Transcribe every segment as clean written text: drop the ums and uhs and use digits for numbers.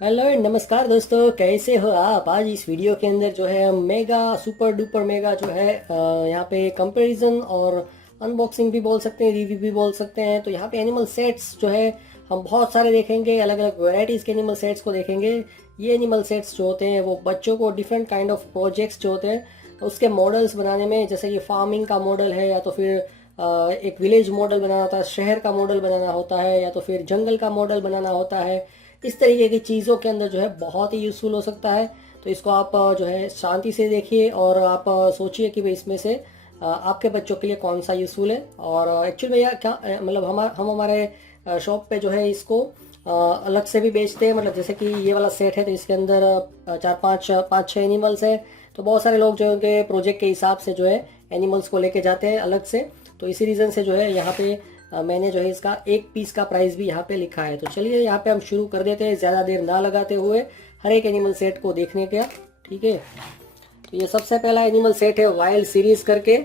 Hello and नमस्कार दोस्तों, कैसे हो आप। आज इस वीडियो के अंदर जो है हम मेगा सुपर डुपर मेगा जो है यहाँ पे कंपैरिजन और अनबॉक्सिंग भी बोल सकते हैं, रिव्यू भी बोल सकते हैं। तो यहाँ पे एनिमल सेट्स जो है हम बहुत सारे देखेंगे, अलग अलग वैरायटीज़ के एनिमल सेट्स को देखेंगे। ये एनिमल सेट्स जो होते हैं वो बच्चों को डिफरेंट काइंड ऑफ प्रोजेक्ट्स जो होते हैं उसके मॉडल्स बनाने में, जैसे कि फार्मिंग का मॉडल है या तो फिर एक विलेज मॉडल बनाना होता है, शहर का मॉडल बनाना होता है या तो फिर जंगल का मॉडल बनाना होता है। इस तरीके की चीज़ों के अंदर जो है बहुत ही यूज़फुल हो सकता है। तो इसको आप जो है शांति से देखिए और आप सोचिए कि भाई इसमें से आपके बच्चों के लिए कौन सा यूज़फुल है। और एक्चुअल में यह क्या मतलब हम हमारे शॉप पे जो है इसको अलग से भी बेचते हैं। मतलब जैसे कि ये वाला सेट है तो इसके अंदर चार पाँच छः एनिमल्स हैं। तो बहुत सारे लोग जो है उनके प्रोजेक्ट के हिसाब से जो है एनिमल्स को लेके जाते हैं अलग से। तो इसी रीज़न से जो है यहाँ पे मैंने जो है इसका एक पीस का प्राइस भी यहाँ पे लिखा है। तो चलिए यहाँ पे हम शुरू कर देते हैं ज़्यादा देर ना लगाते हुए हर एक एनिमल सेट को देखने का। ठीक है, तो ये सबसे पहला एनिमल सेट है वाइल्ड सीरीज करके,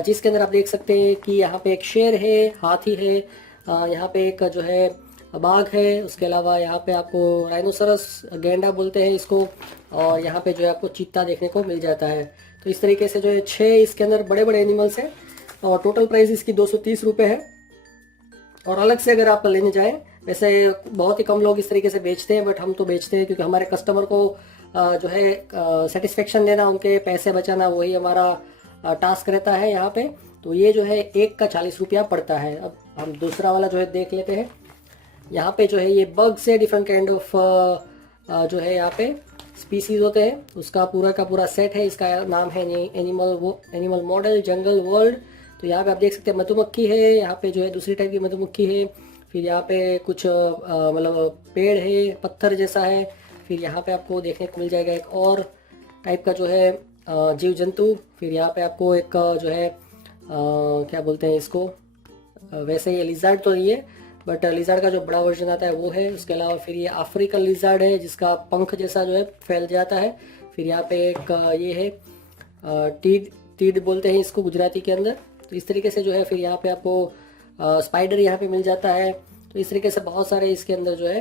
जिसके अंदर आप देख सकते हैं कि यहाँ पे एक शेर है, हाथी है, यहाँ पे एक जो है बाघ है, उसके अलावा यहाँ पे आपको राइनोसरस गैंडा बोलते हैं इसको, और यहाँ पे जो है आपको चीता देखने को मिल जाता है। तो इस तरीके से जो है 6 इसके अंदर बड़े बड़े एनिमल्स हैं और टोटल प्राइस इसकी 230 रुपये है। और अलग से अगर आप लेने जाएं, वैसे बहुत ही कम लोग इस तरीके से बेचते हैं, बट हम तो बेचते हैं क्योंकि हमारे कस्टमर को जो है सेटिस्फेक्शन देना, उनके पैसे बचाना, वही हमारा टास्क रहता है यहाँ पे। तो ये जो है एक का 40 रुपया पड़ता है। अब हम दूसरा वाला जो है देख लेते हैं। यहाँ पे जो है ये बग से डिफरेंट काइंड ऑफ जो है यहाँ पे स्पीसीज होते हैं, उसका पूरा का पूरा सेट है। इसका नाम है एनिमल मॉडल जंगल वर्ल्ड। तो यहाँ पे आप देख सकते हैं मधुमक्खी है, यहाँ पे जो है दूसरी टाइप की मधुमक्खी है, फिर यहाँ पे कुछ मतलब पेड़ है, पत्थर जैसा है, फिर यहाँ पे आपको देखने को मिल जाएगा एक और टाइप का जो है जीव जंतु। फिर यहाँ पे आपको एक जो है क्या बोलते हैं इसको, वैसे ये लिजार्ड तो नहीं है बट लिजार्ड का जो बड़ा वर्जन आता है वो है। उसके अलावा फिर ये अफ्रीकन लिजार्ड है जिसका पंख जैसा जो है फैल जाता है। फिर यहाँ पे एक ये है टीड टीड बोलते हैं इसको गुजराती के अंदर। तो इस तरीके से जो है फिर यहाँ पे आपको स्पाइडर यहाँ पे मिल जाता है। तो इस तरीके से बहुत सारे इसके अंदर जो है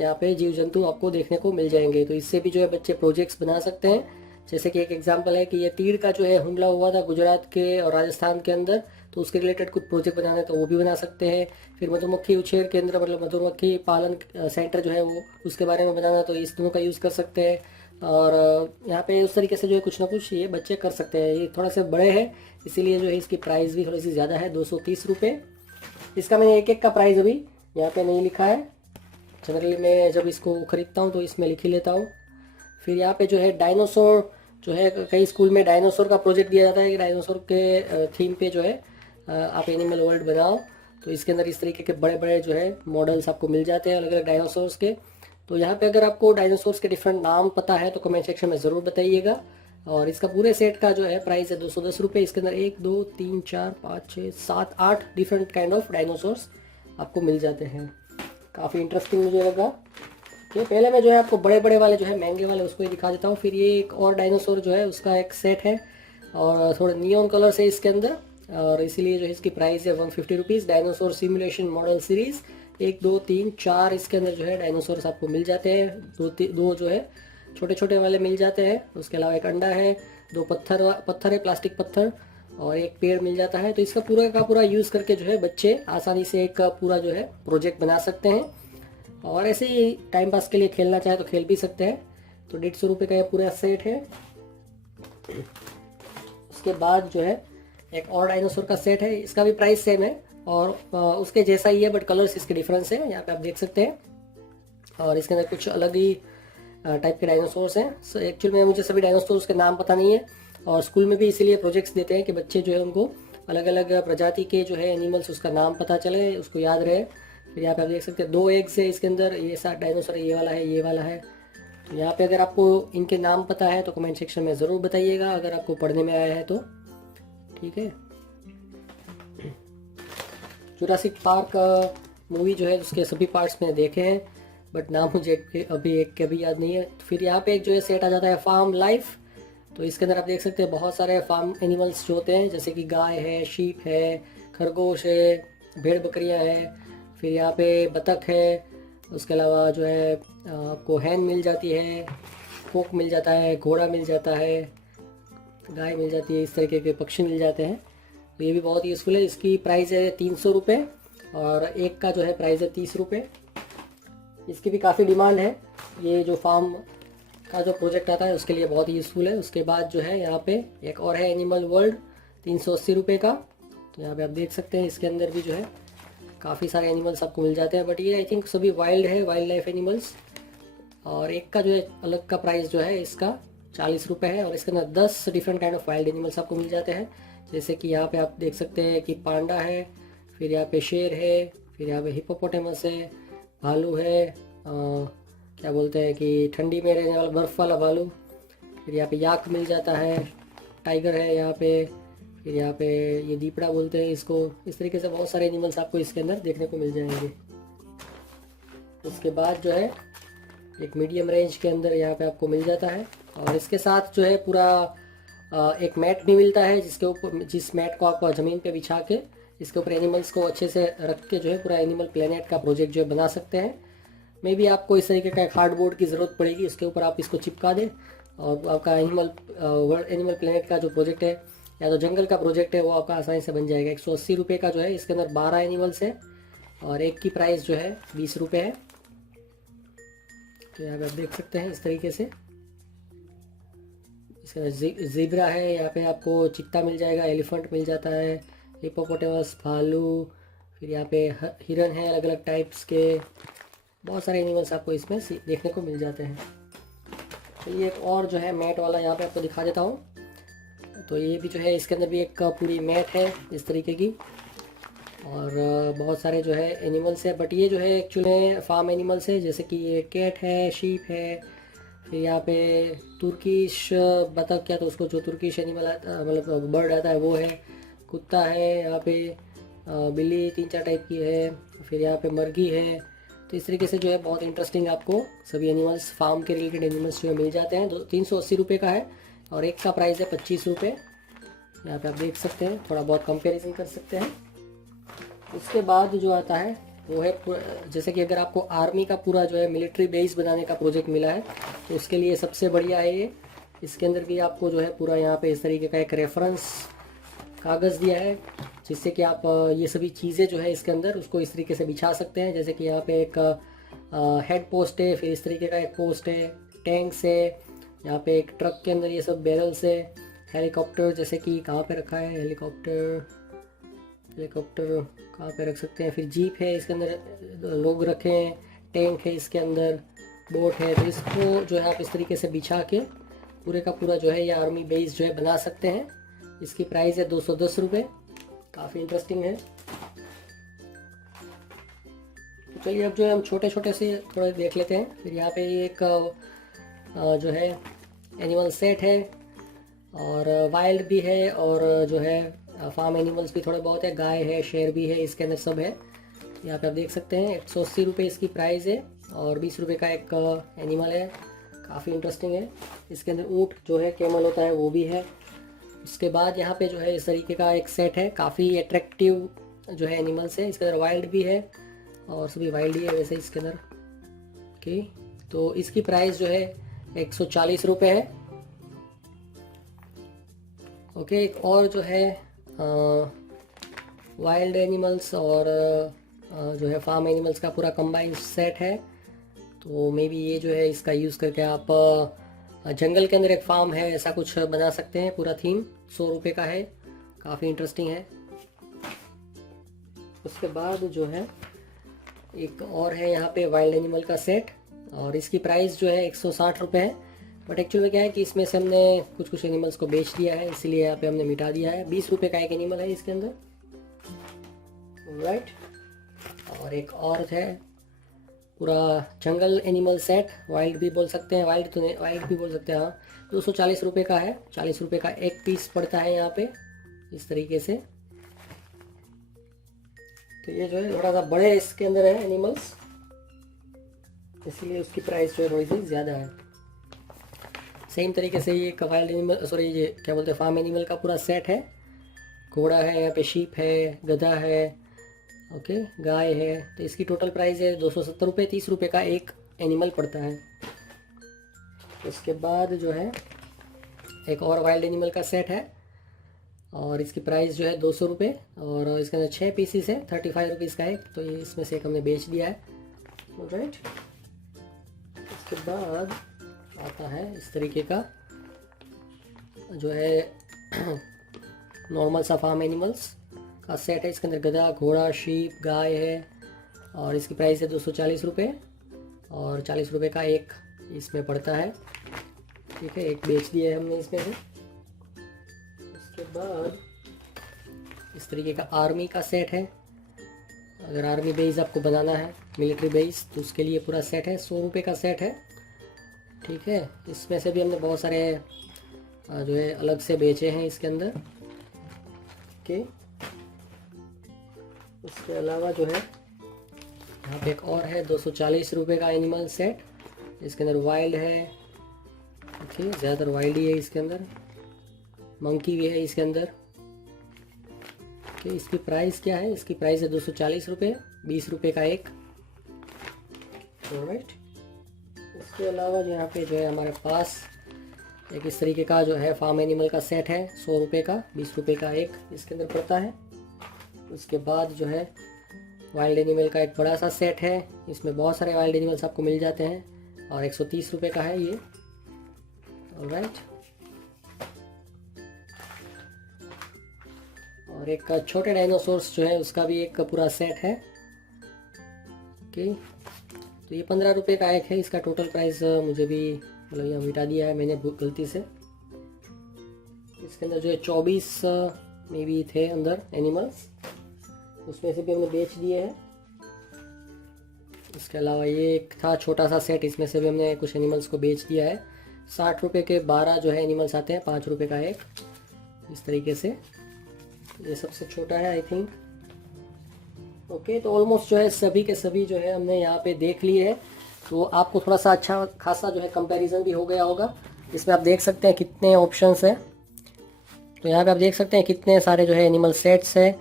यहाँ पे जीव जंतु आपको देखने को मिल जाएंगे। तो इससे भी जो है बच्चे प्रोजेक्ट्स बना सकते हैं। जैसे कि एक एग्जांपल है कि ये तीड़ का जो है हमला हुआ था गुजरात के और राजस्थान के अंदर, तो उसके रिलेटेड कुछ प्रोजेक्ट बनाना है तो वो भी बना सकते हैं। फिर मधुमक्खी उछेर केंद्र मतलब मधुमक्खी पालन सेंटर जो है वो उसके बारे में बनाना, तो इस दोनों का यूज़ कर सकते हैं। और यहाँ पे उस तरीके से जो है कुछ ना कुछ ये बच्चे कर सकते हैं। ये थोड़ा से बड़े हैं इसीलिए जो है इसकी प्राइस भी थोड़ी सी ज़्यादा है, 230 रुपये। इसका मैंने एक एक का प्राइस अभी यहाँ पे नहीं लिखा है। जनरली मैं जब इसको ख़रीदता हूँ तो इसमें लिख ही लेता हूँ। फिर यहाँ पे जो है डायनासोर जो है, कई स्कूल में डायनासोर का प्रोजेक्ट दिया जाता है कि डायनासोर के थीम पे जो है आप एनिमल वर्ल्ड बनाओ। तो इसके अंदर इस तरीके के बड़े बड़े जो है मॉडल्स आपको मिल जाते हैं अलग अलग डायनासोर्स के। तो यहाँ पे अगर आपको डायनासोर्स के डिफरेंट नाम पता है तो कमेंट सेक्शन में ज़रूर बताइएगा। और इसका पूरे सेट का जो है प्राइस है 210 रुपये। इसके अंदर 1 2 3 4 5 6 7 8 डिफरेंट काइंड ऑफ डायनासोर्स आपको मिल जाते हैं। काफ़ी इंटरेस्टिंग मुझे लगा। ये पहले मैं जो है आपको बड़े बड़े वाले जो है महंगे वाले उसको ही दिखा देता हूँ। फिर ये एक और डायनासोर जो है उसका एक सेट है और थोड़े नियॉन कलर से इसके अंदर, और इसीलिए जो है इसकी प्राइस है 150 rupees. Dinosaur simulation model series 1 2 3 4 इसके अंदर जो है डायनासोर्स आपको मिल जाते हैं। दो जो है छोटे छोटे वाले मिल जाते हैं। उसके अलावा एक अंडा है, 2 पत्थर है, प्लास्टिक पत्थर, और एक पेड़ मिल जाता है। तो इसका पूरा का पूरा यूज़ करके जो है बच्चे आसानी से एक पूरा जो है प्रोजेक्ट बना सकते हैं। और ऐसे ही टाइम पास के लिए खेलना चाहे तो खेल भी सकते हैं। तो 150 रुपये का ये पूरा सेट है। उसके बाद जो है एक और डायनासोर का सेट है, इसका भी प्राइस सेम है और उसके जैसा ही है बट कलर्स इसके डिफरेंस है, यहाँ पे आप देख सकते हैं। और इसके अंदर कुछ अलग ही टाइप के डायनासोर्स हैं। सो एक्चुअल में मुझे सभी डायनासोर्स के नाम पता नहीं है, और स्कूल में भी इसीलिए प्रोजेक्ट्स देते हैं कि बच्चे जो है उनको अलग अलग प्रजाति के जो है एनिमल्स उसका नाम पता चले, उसको याद रहे। फिर यहाँ पे आप देख सकते हैं 2 एग्स है इसके अंदर, ये 7 डायनासोर, ये वाला है, ये वाला है। तो यहाँ पे अगर आपको इनके नाम पता है तो कमेंट सेक्शन में ज़रूर बताइएगा अगर आपको पढ़ने में आया है तो। ठीक है, जुरासिक पार्क मूवी जो है उसके सभी पार्ट्स मैंने देखे हैं बट नाम मुझे अभी एक के भी याद नहीं है। फिर यहाँ पे एक जो है सेट आ जाता है फार्म लाइफ। तो इसके अंदर आप देख सकते हैं बहुत सारे फार्म एनिमल्स जो होते हैं, जैसे कि गाय है, शीप है, खरगोश है, भेड़ बकरियाँ हैं, फिर यहाँ पे बतख है, उसके अलावा जो है आपको हैन मिल जाती है, फोक मिल जाता है, घोड़ा मिल जाता है, गाय मिल जाती है, इस तरीके के पक्षी मिल जाते हैं। तो ये भी बहुत यूज़फुल है। इसकी प्राइस है 300 रुपये और एक का जो है प्राइस है 30 रुपये। इसकी भी काफ़ी डिमांड है। ये जो फार्म का जो प्रोजेक्ट आता है उसके लिए बहुत यूज़फुल है। उसके बाद जो है यहाँ पे एक और है एनिमल वर्ल्ड 380 रुपये का। तो यहाँ पे आप देख सकते हैं इसके अंदर भी जो है काफ़ी सारे एनिमल्स आपको मिल जाते हैं, बट ये आई थिंक सभी वाइल्ड है, वाइल्ड लाइफ एनिमल्स। और एक का जो है अलग का प्राइस जो है इसका 40 रुपये है और इसके अंदर 10 different kind of wild animals आपको मिल जाते हैं। जैसे कि यहाँ पे आप देख सकते हैं कि पांडा है, फिर यहाँ पे शेर है, फिर यहाँ पे हिप्पोपोटेमस है, भालू है, क्या बोलते हैं कि ठंडी में रहने वाला बर्फ़ वाला भालू, फिर यहाँ पे याक मिल जाता है, टाइगर है यहाँ पे, फिर यहाँ पे ये दीपड़ा बोलते हैं इसको। इस तरीके से बहुत सारे एनिमल्स आपको इसके अंदर देखने को मिल जाएंगे। उसके बाद जो है एक मीडियम रेंज के अंदर यहाँ पे आपको मिल जाता है और इसके साथ जो है पूरा एक मैट भी मिलता है, जिसके ऊपर जिस मैट को आप ज़मीन पे बिछा के इसके ऊपर एनिमल्स को अच्छे से रख के जो है पूरा एनिमल प्लेनेट का प्रोजेक्ट जो है बना सकते हैं। मे भी आपको इस तरीके का कार्डबोर्ड की ज़रूरत पड़ेगी, उसके ऊपर आप इसको चिपका दें और आपका एनिमल प्लेनेट का जो प्रोजेक्ट है या तो जंगल का प्रोजेक्ट है वो आपका आसानी से बन जाएगा। 180 रुपये का जो है इसके अंदर 12 एनिमल्स है और एक की प्राइस जो है 20 रुपये है। तो यहाँ पे आप देख सकते हैं इस तरीके से। इसका ज़ीब्रा है, यहाँ पे आपको चित्ता मिल जाएगा, एलिफेंट मिल जाता है, हिप्पोपोटेमस, भालू, फिर यहाँ पे हिरन है अलग अलग टाइप्स के। बहुत सारे एनिमल्स आपको इसमें देखने को मिल जाते हैं। तो ये एक और जो है मैट वाला यहाँ पे आपको दिखा देता हूँ। तो ये भी जो है इसके अंदर भी एक पूरी मैट है इस तरीके की और बहुत सारे जो है एनिमल्स है, बट ये जो है एक्चुअली फार्म एनिमल्स है। जैसे कि ये कैट है, शीप है, फिर यहाँ पे तुर्किश बतख, क्या तो उसको जो तुर्किश एनिमल मतलब बर्ड आता है वो है, कुत्ता है, यहाँ पे बिल्ली 3-4 टाइप की है, फिर यहाँ पे मुर्गी है। तो इस तरीके से जो है बहुत इंटरेस्टिंग आपको सभी एनिमल्स, फार्म के रिलेटेड एनिमल्स जो है मिल जाते हैं। 380 रुपये का है और एक का प्राइस है 25 रुपये। यहाँ पे आप देख सकते हैं, थोड़ा बहुत कंपैरिजन कर सकते हैं। उसके बाद जो आता है वो है जैसे कि अगर आपको आर्मी का पूरा जो है मिलिट्री बेस बनाने का प्रोजेक्ट मिला है तो उसके लिए सबसे बढ़िया है ये। इसके अंदर भी आपको जो है पूरा यहाँ पे इस तरीके का एक रेफरेंस कागज़ दिया है, जिससे कि आप ये सभी चीज़ें जो है इसके अंदर उसको इस तरीके से बिछा सकते हैं। जैसे कि यहाँ पे एक हेड पोस्ट है, फिर इस तरीके का एक पोस्ट है, टैंक्स है, यहाँ पे एक ट्रक के अंदर ये सब बैरल्स है, हेलीकॉप्टर जैसे कि कहाँ पे रखा है, हेलीकॉप्टर कहाँ पे रख सकते हैं, फिर जीप है इसके अंदर लोग रखे हैं, टैंक है इसके अंदर, बोट है। तो इसको जो है आप इस तरीके से बिछा के पूरे का पूरा जो है ये आर्मी बेस जो है बना सकते हैं। इसकी प्राइस है 210 रुपये। काफ़ी इंटरेस्टिंग है। तो चलिए अब जो है हम छोटे छोटे से थोड़े देख लेते हैं। फिर यहाँ पे एक जो है एनिमल सेट है और वाइल्ड भी है और जो है फार्म एनिमल्स भी थोड़े बहुत है, गाय है, शेर भी है, इसके अंदर सब है। यहाँ पे आप देख सकते हैं 180 रुपये इसकी प्राइस है और 20 रुपये का एक एनिमल है। काफ़ी इंटरेस्टिंग है। इसके अंदर ऊँट जो है कैमल होता है वो भी है। उसके बाद यहाँ पे जो है इस तरीके का एक सेट है, काफ़ी अट्रैक्टिव जो है एनिमल्स है। इसके अंदर वाइल्ड भी है और सभी वाइल्ड ही है वैसे इसके अंदर। ओके, तो इसकी प्राइस जो है 140 रुपये है। ओके, एक और जो है वाइल्ड एनिमल्स और जो है फार्म एनिमल्स का पूरा कंबाइंड सेट है। तो मे बी ये जो है इसका यूज़ करके आप जंगल के अंदर एक फार्म है ऐसा कुछ बना सकते हैं। पूरा थीम 100 रुपये का है। काफ़ी इंटरेस्टिंग है। उसके बाद जो है एक और है यहाँ पे वाइल्ड एनिमल का सेट और इसकी प्राइस जो है 160 रुपये है। बट एक्चुअल में क्या है कि इसमें से हमने कुछ कुछ एनिमल्स को बेच दिया है, इसलिए यहाँ पे हमने मिटा दिया है। 20 रुपये का एक एनिमल है इसके अंदर, राइट। और एक और है पूरा जंगल एनिमल सेट, वाइल्ड भी बोल सकते हैं, वाइल्ड तो नहीं, वाइल्ड भी बोल सकते हैं हाँ। 240 रुपये का है। 40 रुपये का एक पीस पड़ता है यहाँ पे इस तरीके से। तो ये जो है थोड़ा सा बड़े इसके अंदर है एनिमल्स, इसलिए उसकी प्राइस जो है थोड़ी सी ज़्यादा है। सेम तरीके से ये वाइल्ड एनिमल, सॉरी ये क्या बोलते हैं, फार्म एनिमल का पूरा सेट है। घोड़ा है, यहाँ पे शीप है, गधा है, ओके, गाय है तो इसकी टोटल प्राइस है 270 रुपये, 30 रुपये का एक एनिमल पड़ता है। उसके बाद जो है एक और वाइल्ड एनिमल का सेट है और इसकी प्राइस जो है 200 रुपये और इसके अंदर 6 पीसीस है, 35 रुपीज़ का एक, तो ये इसमें से एक हमने बेच दिया है। राइट, उसके बाद आता है इस तरीके का जो है नॉर्मल सा फार्म एनिमल्स का सेट है। इसके अंदर गधा, घोड़ा, शीप, गाय है और इसकी प्राइस है 240 रुपये और 40 रुपये का एक इसमें पड़ता है। ठीक है, एक बेच दिया है हमने इसमें से। उसके बाद इस तरीके का आर्मी का सेट है। अगर आर्मी बेस आपको बनाना है, मिलिट्री बेस, तो उसके लिए पूरा सेट है, 100 रुपये का सेट है। ठीक है, इसमें से भी हमने बहुत सारे जो है अलग से बेचे हैं इसके अंदर। ओके, उसके अलावा जो है यहाँ पे एक और है 240 रुपये का एनिमल सेट। इसके अंदर वाइल्ड है, ओके, ज़्यादातर वाइल्ड ही है इसके अंदर, मंकी भी है इसके अंदर। ओके, इसकी प्राइस क्या है? इसकी प्राइस है 240 रुपये, 20 रुपये का एक। ऑलराइट, इसके अलावा जो यहाँ पे जो है हमारे पास एक इस तरीके का जो है फार्म एनिमल का सेट है, 100 रुपये का, 20 रुपये का एक इसके अंदर पड़ता है। उसके बाद जो है वाइल्ड एनिमल का एक बड़ा सा सेट है, इसमें बहुत सारे वाइल्ड एनिमल्स आपको मिल जाते हैं और 130 रुपये का है ये। ऑलराइट, और एक छोटे डायनासोर्स जो है उसका भी एक पूरा सेट है। ओके, तो ये 15 रुपये का एक है। इसका टोटल प्राइस मुझे भी मतलब यहाँ मिटा दिया है मैंने गलती से। इसके अंदर जो है 24 में भी थे अंदर एनिमल्स, उसमें से भी हमने बेच दिए हैं। इसके अलावा ये एक था छोटा सा सेट, इसमें से भी हमने कुछ एनिमल्स को बेच दिया है। 60 रुपये के 12 जो है एनिमल्स आते हैं, 5 रुपये का एक, इस तरीके से। ये सबसे छोटा है आई थिंक। ओके, तो ऑलमोस्ट जो है सभी के सभी जो है हमने यहाँ पे देख लिए हैं। तो आपको थोड़ा सा अच्छा खासा जो है कंपैरिजन भी हो गया होगा। इसमें आप देख सकते हैं कितने ऑप्शंस हैं। तो यहाँ पे आप देख सकते हैं कितने सारे जो है एनिमल सेट्स हैं।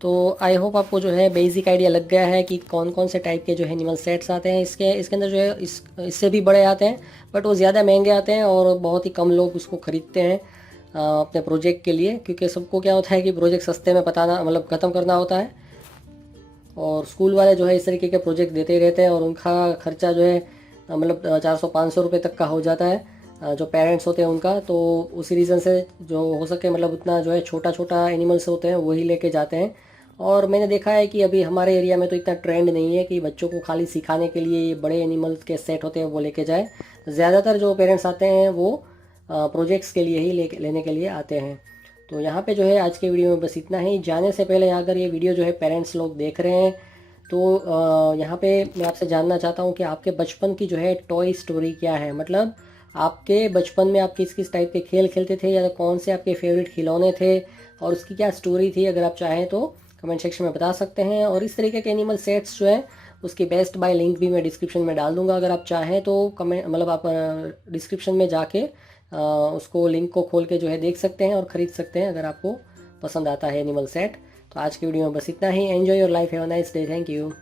तो आई होप आपको जो है बेसिक आइडिया लग गया है कि कौन कौन से टाइप के जो है एनिमल सेट्स आते हैं। इसके अंदर जो है इससे भी बड़े आते हैं, बट वो ज़्यादा महंगे आते हैं और बहुत ही कम लोग उसको ख़रीदते हैं अपने प्रोजेक्ट के लिए, क्योंकि सबको क्या होता है कि प्रोजेक्ट सस्ते में बताना मतलब ख़त्म करना होता है। और स्कूल वाले जो है इस तरीके के प्रोजेक्ट देते ही रहते हैं और उनका खर्चा जो है मतलब 400-500 रुपये तक का हो जाता है जो पेरेंट्स होते हैं उनका। तो उसी रीज़न से जो हो सके मतलब उतना जो है छोटा छोटा एनिमल्स होते हैं वही लेके जाते हैं। और मैंने देखा है कि अभी हमारे एरिया में तो इतना ट्रेंड नहीं है कि बच्चों को खाली सिखाने के लिए ये बड़े एनिमल्स के सेट होते हैं वो लेके जाए। ज़्यादातर जो पेरेंट्स आते हैं वो प्रोजेक्ट्स के लिए ही लेने के लिए आते हैं। तो यहाँ पे जो है आज के वीडियो में बस इतना ही। जाने से पहले अगर ये वीडियो जो है पेरेंट्स लोग देख रहे हैं तो यहाँ पे मैं आपसे जानना चाहता हूँ कि आपके बचपन की जो है टॉय स्टोरी क्या है। मतलब आपके बचपन में आप किस किस टाइप के खेल खेलते थे या कौन से आपके फेवरेट खिलौने थे और उसकी क्या स्टोरी थी। अगर आप चाहें तो कमेंट सेक्शन में बता सकते हैं। और इस तरीके के एनिमल सेट्स जो है उसकी बेस्ट बाय लिंक भी मैं डिस्क्रिप्शन में डाल दूंगा। अगर आप चाहें तो कमेंट मतलब आप डिस्क्रिप्शन में जाके उसको लिंक को खोल के जो है देख सकते हैं और ख़रीद सकते हैं अगर आपको पसंद आता है एनिमल सेट। तो आज की वीडियो में बस इतना ही। Enjoy your life, have a nice day, thank you.